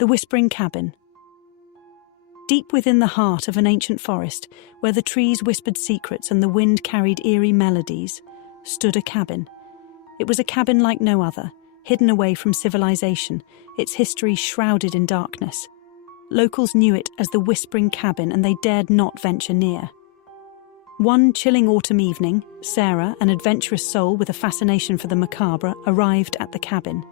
The Whispering Cabin. Deep within the heart of an ancient forest, where the trees whispered secrets and the wind carried eerie melodies, stood a cabin. It was a cabin like no other, hidden away from civilization, its history shrouded in darkness. Locals knew it as the Whispering Cabin, and they dared not venture near. One chilling autumn evening, Sarah, an adventurous soul with a fascination for the macabre, arrived at the cabin.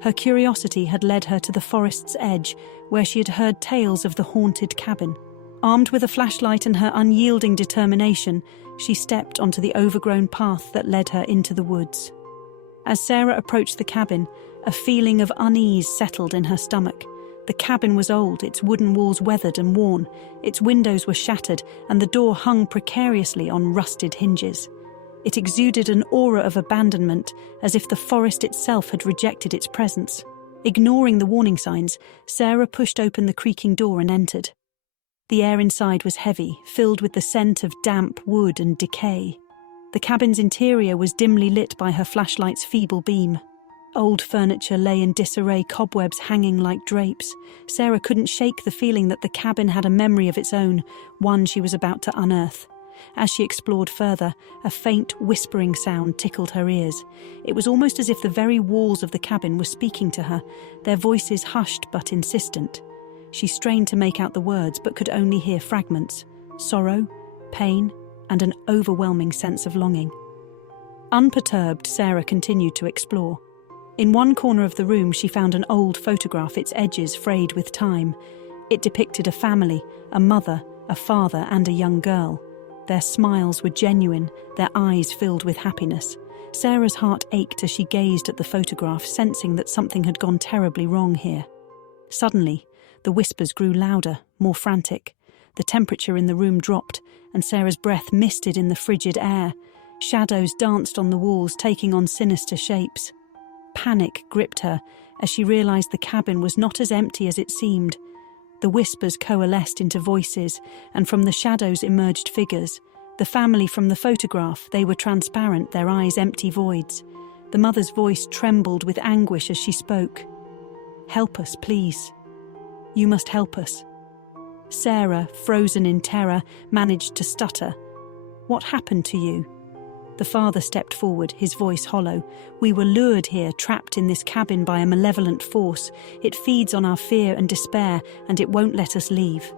Her curiosity had led her to the forest's edge, where she had heard tales of the haunted cabin. Armed with a flashlight and her unyielding determination, she stepped onto the overgrown path that led her into the woods. As Sarah approached the cabin, a feeling of unease settled in her stomach. The cabin was old, its wooden walls weathered and worn, its windows were shattered, and the door hung precariously on rusted hinges. It exuded an aura of abandonment, as if the forest itself had rejected its presence. Ignoring the warning signs, Sarah pushed open the creaking door and entered. The air inside was heavy, filled with the scent of damp wood and decay. The cabin's interior was dimly lit by her flashlight's feeble beam. Old furniture lay in disarray, cobwebs hanging like drapes. Sarah couldn't shake the feeling that the cabin had a memory of its own, one she was about to unearth. As she explored further, a faint whispering sound tickled her ears. It was almost as if the very walls of the cabin were speaking to her, their voices hushed but insistent. She strained to make out the words, but could only hear fragments: sorrow, pain, and an overwhelming sense of longing. Unperturbed, Sarah continued to explore. In one corner of the room, she found an old photograph, its edges frayed with time. It depicted a family, a mother, a father, and a young girl. Their smiles were genuine, their eyes filled with happiness. Sarah's heart ached as she gazed at the photograph, sensing that something had gone terribly wrong here. Suddenly, the whispers grew louder, more frantic. The temperature in the room dropped, and Sarah's breath misted in the frigid air. Shadows danced on the walls, taking on sinister shapes. Panic gripped her as she realized the cabin was not as empty as it seemed. The whispers coalesced into voices, and from the shadows emerged figures. The family from the photograph, they were transparent, their eyes empty voids. The mother's voice trembled with anguish as she spoke. "Help us, please. You must help us." Sarah, frozen in terror, managed to stutter. "What happened to you?" The father stepped forward, his voice hollow. "We were lured here, trapped in this cabin by a malevolent force. It feeds on our fear and despair, and it won't let us leave."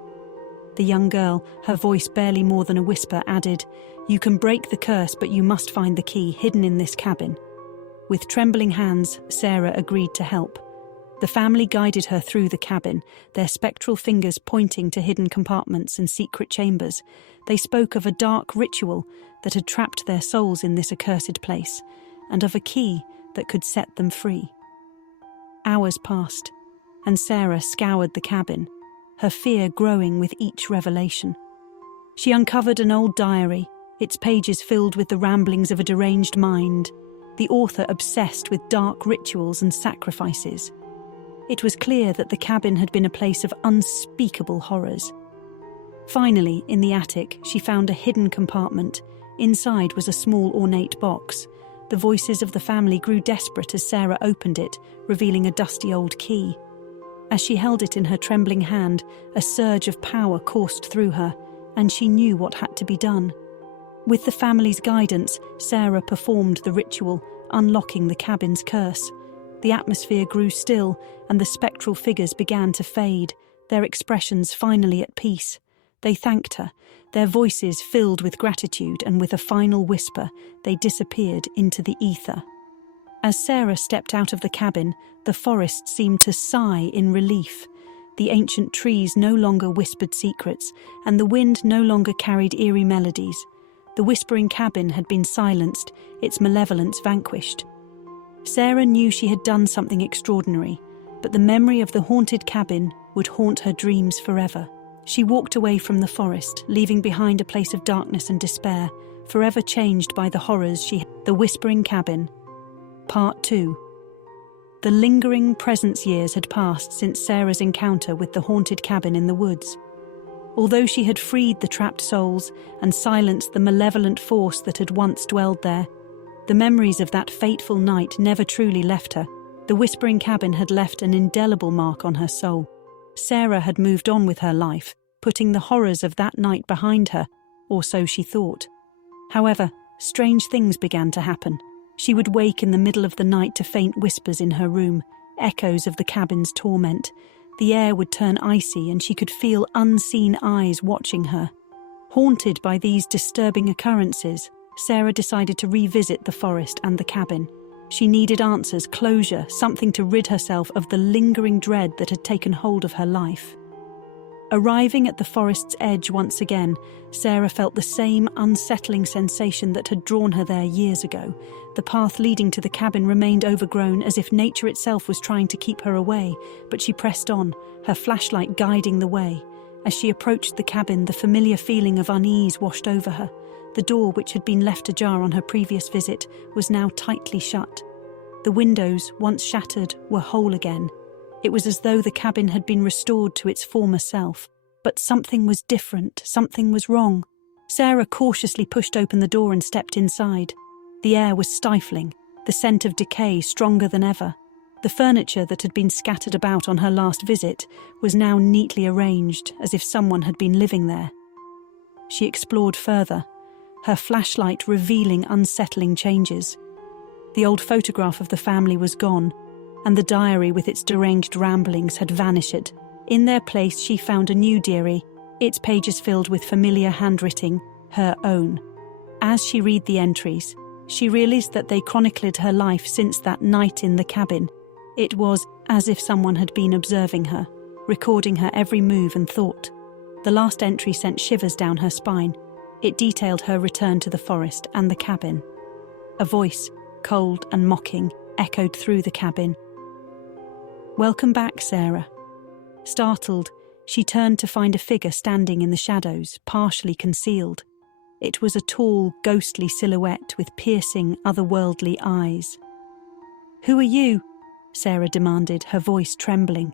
The young girl, her voice barely more than a whisper, added, "You can break the curse, but you must find the key hidden in this cabin." With trembling hands, Sarah agreed to help. The family guided her through the cabin, their spectral fingers pointing to hidden compartments and secret chambers. They spoke of a dark ritual that had trapped their souls in this accursed place, and of a key that could set them free. Hours passed, and Sarah scoured the cabin, her fear growing with each revelation. She uncovered an old diary, its pages filled with the ramblings of a deranged mind, the author obsessed with dark rituals and sacrifices. It was clear that the cabin had been a place of unspeakable horrors. Finally, in the attic, she found a hidden compartment. Inside was a small ornate box. The voices of the family grew desperate as Sarah opened it, revealing a dusty old key. As she held it in her trembling hand, a surge of power coursed through her, and she knew what had to be done. With the family's guidance, Sarah performed the ritual, unlocking the cabin's curse. The atmosphere grew still, and the spectral figures began to fade, their expressions finally at peace. They thanked her, their voices filled with gratitude, and with a final whisper, they disappeared into the ether. As Sarah stepped out of the cabin, the forest seemed to sigh in relief. The ancient trees no longer whispered secrets, and the wind no longer carried eerie melodies. The Whispering Cabin had been silenced, its malevolence vanquished. Sarah knew she had done something extraordinary, but the memory of the haunted cabin would haunt her dreams forever. She walked away from the forest, leaving behind a place of darkness and despair, forever changed by the horrors The Whispering Cabin. Part 2. The lingering presence years had passed since Sarah's encounter with the haunted cabin in the woods. Although she had freed the trapped souls and silenced the malevolent force that had once dwelled there, the memories of that fateful night never truly left her. The whispering cabin had left an indelible mark on her soul. Sarah had moved on with her life, putting the horrors of that night behind her, or so she thought. However, strange things began to happen. She would wake in the middle of the night to faint whispers in her room, echoes of the cabin's torment. The air would turn icy and she could feel unseen eyes watching her. Haunted by these disturbing occurrences, Sarah decided to revisit the forest and the cabin. She needed answers, closure, something to rid herself of the lingering dread that had taken hold of her life. Arriving at the forest's edge once again, Sarah felt the same unsettling sensation that had drawn her there years ago. The path leading to the cabin remained overgrown, as if nature itself was trying to keep her away, but she pressed on, her flashlight guiding the way. As she approached the cabin, the familiar feeling of unease washed over her. The door, which had been left ajar on her previous visit, was now tightly shut. The windows, once shattered, were whole again. It was as though the cabin had been restored to its former self. But something was different, something was wrong. Sarah cautiously pushed open the door and stepped inside. The air was stifling, the scent of decay stronger than ever. The furniture that had been scattered about on her last visit was now neatly arranged, as if someone had been living there. She explored further, her flashlight revealing unsettling changes. The old photograph of the family was gone, and the diary with its deranged ramblings had vanished. In their place she found a new diary, its pages filled with familiar handwriting, her own. As she read the entries, she realized that they chronicled her life since that night in the cabin. It was as if someone had been observing her, recording her every move and thought. The last entry sent shivers down her spine. It detailed her return to the forest and the cabin. A voice, cold and mocking, echoed through the cabin. "Welcome back, Sarah." Startled, she turned to find a figure standing in the shadows, partially concealed. It was a tall, ghostly silhouette with piercing, otherworldly eyes. "Who are you?" Sarah demanded, her voice trembling.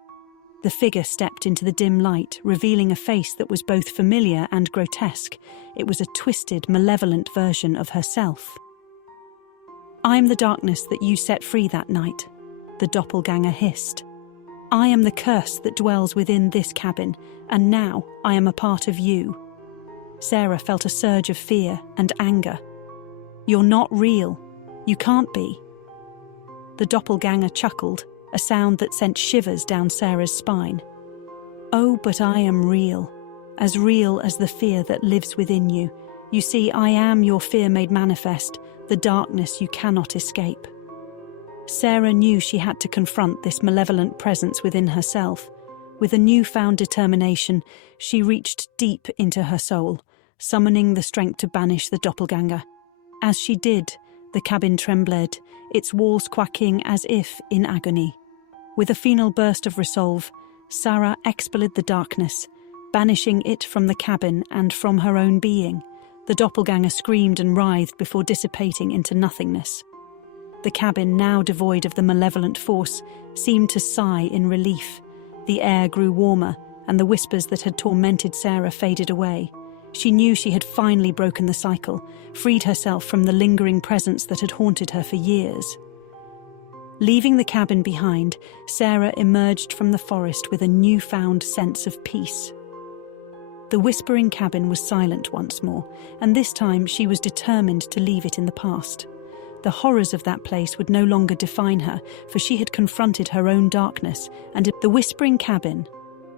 The figure stepped into the dim light, revealing a face that was both familiar and grotesque. It was a twisted, malevolent version of herself. "I am the darkness that you set free that night," the doppelganger hissed. "I am the curse that dwells within this cabin, and now I am a part of you." Sarah felt a surge of fear and anger. "You're not real. You can't be." The doppelganger chuckled, a sound that sent shivers down Sarah's spine. "Oh, but I am real as the fear that lives within you. You see, I am your fear made manifest, the darkness you cannot escape." Sarah knew she had to confront this malevolent presence within herself. With a newfound determination, she reached deep into her soul, summoning the strength to banish the doppelganger. As she did, the cabin trembled, its walls quaking as if in agony. With a final burst of resolve, Sarah expelled the darkness, banishing it from the cabin and from her own being. The doppelganger screamed and writhed before dissipating into nothingness. The cabin, now devoid of the malevolent force, seemed to sigh in relief. The air grew warmer, and the whispers that had tormented Sarah faded away. She knew she had finally broken the cycle, freed herself from the lingering presence that had haunted her for years. Leaving the cabin behind, Sarah emerged from the forest with a newfound sense of peace. The whispering cabin was silent once more, and this time she was determined to leave it in the past. The horrors of that place would no longer define her, for she had confronted her own darkness, and the whispering cabin.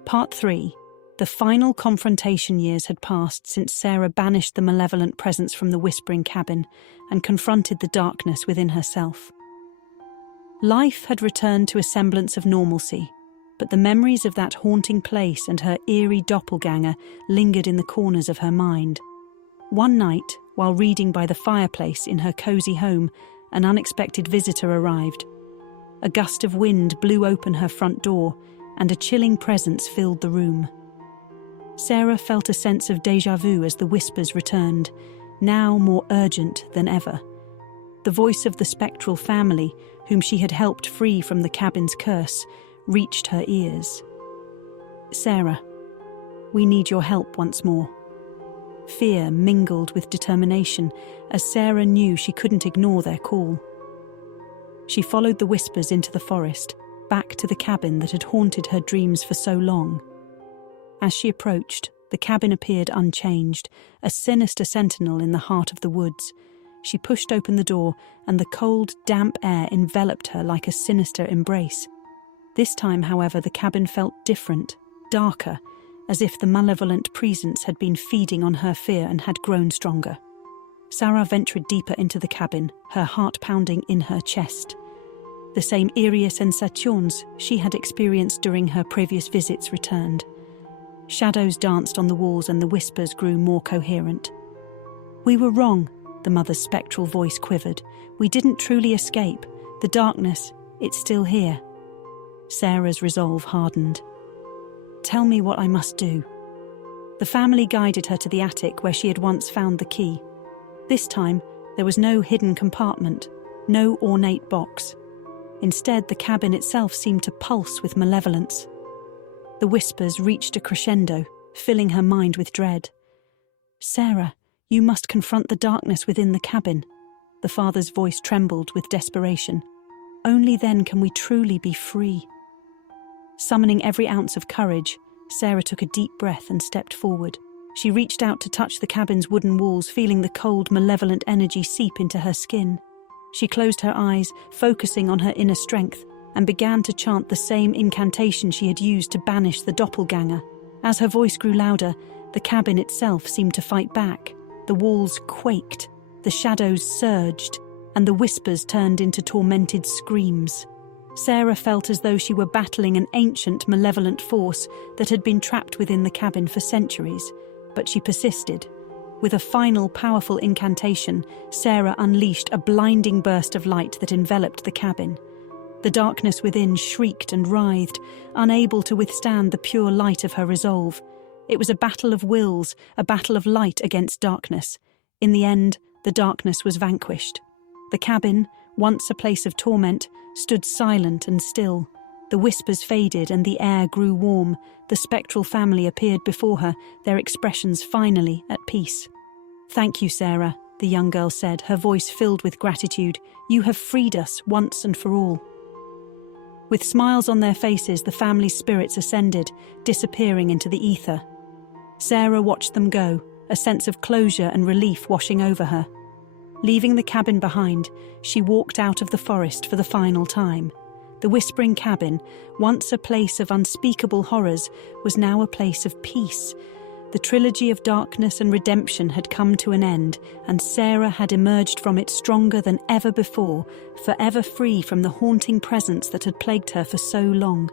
Part 3. The final confrontation years had passed since Sarah banished the malevolent presence from the whispering cabin and confronted the darkness within herself. Life had returned to a semblance of normalcy, but the memories of that haunting place and her eerie doppelganger lingered in the corners of her mind. One night, while reading by the fireplace in her cozy home, an unexpected visitor arrived. A gust of wind blew open her front door, and a chilling presence filled the room. Sarah felt a sense of déjà vu as the whispers returned, now more urgent than ever. The voice of the spectral family, whom she had helped free from the cabin's curse, reached her ears. "Sarah, we need your help once more." Fear mingled with determination, as Sarah knew she couldn't ignore their call. She followed the whispers into the forest, back to the cabin that had haunted her dreams for so long. As she approached, the cabin appeared unchanged, a sinister sentinel in the heart of the woods. She pushed open the door, and the cold, damp air enveloped her like a sinister embrace. This time, however, the cabin felt different, darker, as if the malevolent presence had been feeding on her fear and had grown stronger. Sarah ventured deeper into the cabin, her heart pounding in her chest. The same eerie sensations she had experienced during her previous visits returned. Shadows danced on the walls and the whispers grew more coherent. "We were wrong," the mother's spectral voice quivered. "We didn't truly escape. The darkness, it's still here." Sarah's resolve hardened. "Tell me what I must do." The family guided her to the attic where she had once found the key. This time, there was no hidden compartment, no ornate box. Instead, the cabin itself seemed to pulse with malevolence. The whispers reached a crescendo, filling her mind with dread. "Sarah, you must confront the darkness within the cabin." The father's voice trembled with desperation. "Only then can we truly be free." Summoning every ounce of courage, Sarah took a deep breath and stepped forward. She reached out to touch the cabin's wooden walls, feeling the cold, malevolent energy seep into her skin. She closed her eyes, focusing on her inner strength, and began to chant the same incantation she had used to banish the doppelganger. As her voice grew louder, the cabin itself seemed to fight back. The walls quaked, the shadows surged, and the whispers turned into tormented screams. Sarah felt as though she were battling an ancient, malevolent force that had been trapped within the cabin for centuries, but she persisted. With a final, powerful incantation, Sarah unleashed a blinding burst of light that enveloped the cabin. The darkness within shrieked and writhed, unable to withstand the pure light of her resolve. It was a battle of wills, a battle of light against darkness. In the end, the darkness was vanquished. The cabin, once a place of torment, stood silent and still. The whispers faded and the air grew warm. The spectral family appeared before her, their expressions finally at peace. "Thank you, Sarah," the young girl said, her voice filled with gratitude. "You have freed us once and for all." With smiles on their faces, the family's spirits ascended, disappearing into the ether. Sarah watched them go, a sense of closure and relief washing over her. Leaving the cabin behind, she walked out of the forest for the final time. The whispering cabin, once a place of unspeakable horrors, was now a place of peace. The trilogy of darkness and redemption had come to an end, and Sarah had emerged from it stronger than ever before, forever free from the haunting presence that had plagued her for so long.